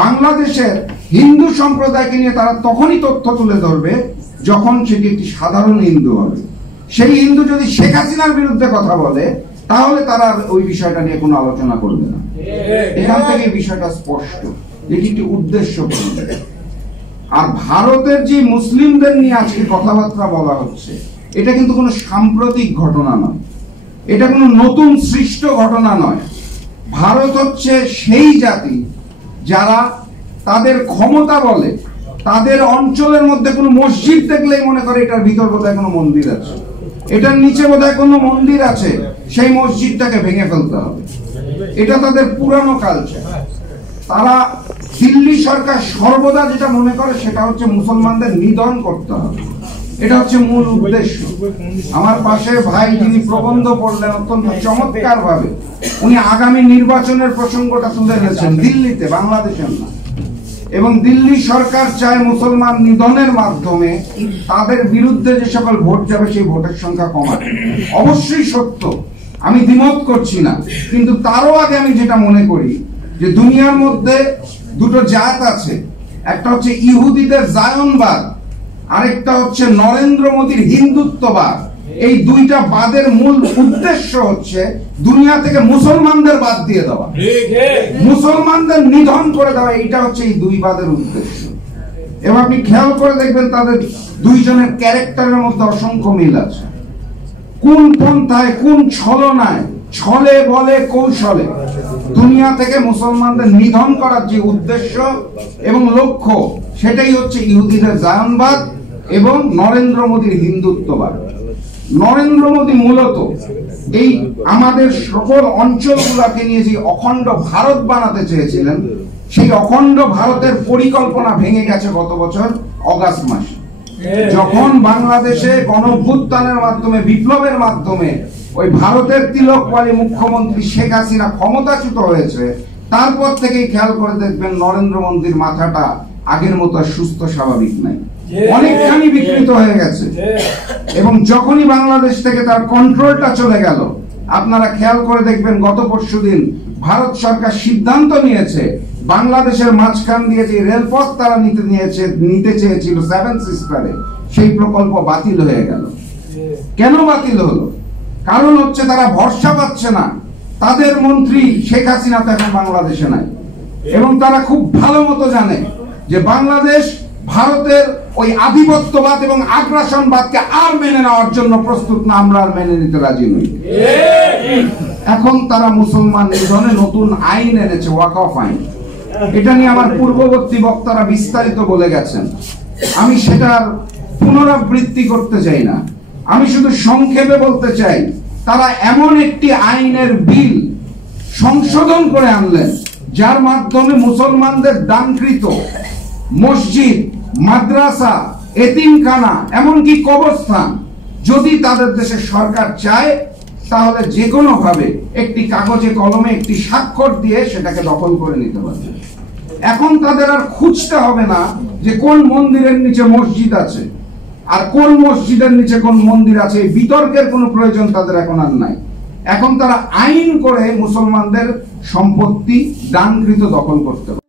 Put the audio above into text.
বাংলাদেশের হিন্দু সম্প্রদায়কে নিয়ে তারা তখনই তথ্য তুলে ধরবে যখন সেটি একটি সাধারণ হিন্দু হবে। সেই হিন্দু যদি শেখ হাসিনার বিরুদ্ধে কথা বলে তাহলে তারা ওই বিষয়টা নিয়ে কোনো আলোচনা করবে না। এখান থেকে বিষয়টা স্পষ্ট, এটি একটি উদ্দেশ্য। আর ভারতের যে মুসলিমদের নিয়ে আজকে কথাবার্তা বলা হচ্ছে, এটা কিন্তু কোনো সাম্প্রতিক ঘটনা নয়, এটা কোনো নতুন সৃষ্ট ঘটনা নয়। ভারত হচ্ছে সেই জাতি যারা তাদের ক্ষমতা বলে তাদের অঞ্চলের মধ্যে কোনো মসজিদ দেখলেই মনে করে এটার ভিতর বোধহয় কোনো মন্দির আছে, এটার নিচে বোধহয় কোনো মন্দির আছে, সেই মসজিদটাকে ভেঙে ফেলতে হবে। এটা তাদের পুরানো কালচার। তারা দিল্লি সরকার সর্বদা যেটা মনে করে সেটা হচ্ছে মুসলমানদের নিধন করতে হবে, এটা হচ্ছে মূল উদ্দেশ্য। আমার পাশে ভাই যিনি প্রবন্ধ পড়লেন অত্যন্ত চমৎকার ভাবে, উনি আগামী নির্বাচনের প্রসঙ্গটা তুলে ধরেছেন দিল্লিতে, বাংলাদেশের না। এবং দিল্লি সরকার চায় মুসলমান নিধনের মাধ্যমে তাদের বিরুদ্ধে যে সকল ভোট যাবে সেই ভোটের সংখ্যা কমাতে। অবশ্যই সত্য, আমি দ্বিমত করছি না, কিন্তু তারও আগে আমি যেটা মনে করি যে দুনিয়ার মধ্যে দুটো জাত আছে, একটা হচ্ছে ইহুদিদের জায়নবাদ, আরেকটা হচ্ছে নরেন্দ্র মোদীর হিন্দুত্ববাদ। এই দুইটা বাদের মূল উদ্দেশ্য হচ্ছে দুনিয়া থেকে মুসলমানদের বাদ দিয়ে দেওয়া, মুসলমানদের নিধন করে দেওয়া। এইটা হচ্ছে এই দুই বাদের উদ্দেশ্য। এবং আপনি খেয়াল করে দেখবেন তাদের দুইজনের ক্যারেক্টারের মধ্যে অসংখ্য মিল আছে। কোন পন্থায়, কোন ছলনায়, ছলে বলে কৌশলে দুনিয়া থেকে মুসলমানদের নিধন করার যে উদ্দেশ্য এবং লক্ষ্য, সেটাই হচ্ছে ইহুদিদের জায়নবাদ এবং নরেন্দ্র মোদীর হিন্দুত্ববাদ। নরেন্দ্র মোদী মূলত এই আমাদের সকল অঞ্চলগুলোকে নিয়ে যে অখণ্ড ভারত বানাতে চেয়েছিলেন, সেই অখণ্ড ভারতের পরিকল্পনা ভেঙে গেছে গত বছর অগাস্ট মাসে, যখন বাংলাদেশে গণঅভ্যুত্থানের মাধ্যমে, বিপ্লবের মাধ্যমে ওই ভারতের তিলকওয়ালী মুখ্যমন্ত্রী শেখ হাসিনা ক্ষমতাচ্যুত হয়েছে। তারপর থেকেই খেয়াল করে দেখবেন নরেন্দ্র মোদীর মাথাটা আগের মতো সুস্থ স্বাভাবিক নাই, অনেকখানি বিকৃত হয়ে গেছে। এবং যখনই বাংলাদেশ থেকে তার কন্ট্রোলটা চলে গেল, আপনারা খেয়াল করে দেখবেন গত পরশুদিন ভারত সরকার সিদ্ধান্ত নিয়েছে বাংলাদেশের মাঝখান দিয়ে যে রেলপথ তারা নিতে চেয়েছিল সেভেন সিস্টারে, সেই প্রকল্প বাতিল হয়ে গেল। কেন বাতিল হলো? কারণ হচ্ছে তারা ভরসা পাচ্ছে না, তাদের মন্ত্রী শেখ হাসিনা তো এখন বাংলাদেশে নাই। এবং তারা খুব ভালো মতো জানে যে বাংলাদেশ ভারতের ওই আধিপত্যবাদ এবং আগ্রাসনবাদকে আর মেনে নেওয়ার জন্য প্রস্তুত না, আমরা আর মেনে নিতে রাজি নই। এখন তারা মুসলমান নিধনে নতুন আইন এনেছে, ওয়াকফ আইন। এটা নিয়ে আমার পূর্ববর্তী বক্তারা বিস্তারিত বলে গেছেন, আমি সেটার পুনরাবৃত্তি করতে চাই না। আমি শুধু সংক্ষেপে বলতে চাই, তারা এমন একটি আইনের বিল সংশোধন করে আনলেন যার মাধ্যমে মুসলমানদের দানকৃত মসজিদ, মাদ্রাসা, এতিমখানা, এমনকি কবরস্থান যদি তাদের দেশের সরকার চায় তাহলে যে কোনো ভাবে একটি কাগজে কলমে একটি স্বাক্ষর দিয়ে সেটাকে দখল করে নিতে পারবে। এখন তাদের আর খুঁজতে হবে না যে কোন মন্দিরের নিচে মসজিদ আছে আর কোন মসজিদের নিচে কোন মন্দির আছে, এই বিতর্কের কোনো প্রয়োজন তাদের এখন আর নাই। এখন তারা আইন করে মুসলমানদের সম্পত্তি দানকৃত দখল করতে পারে।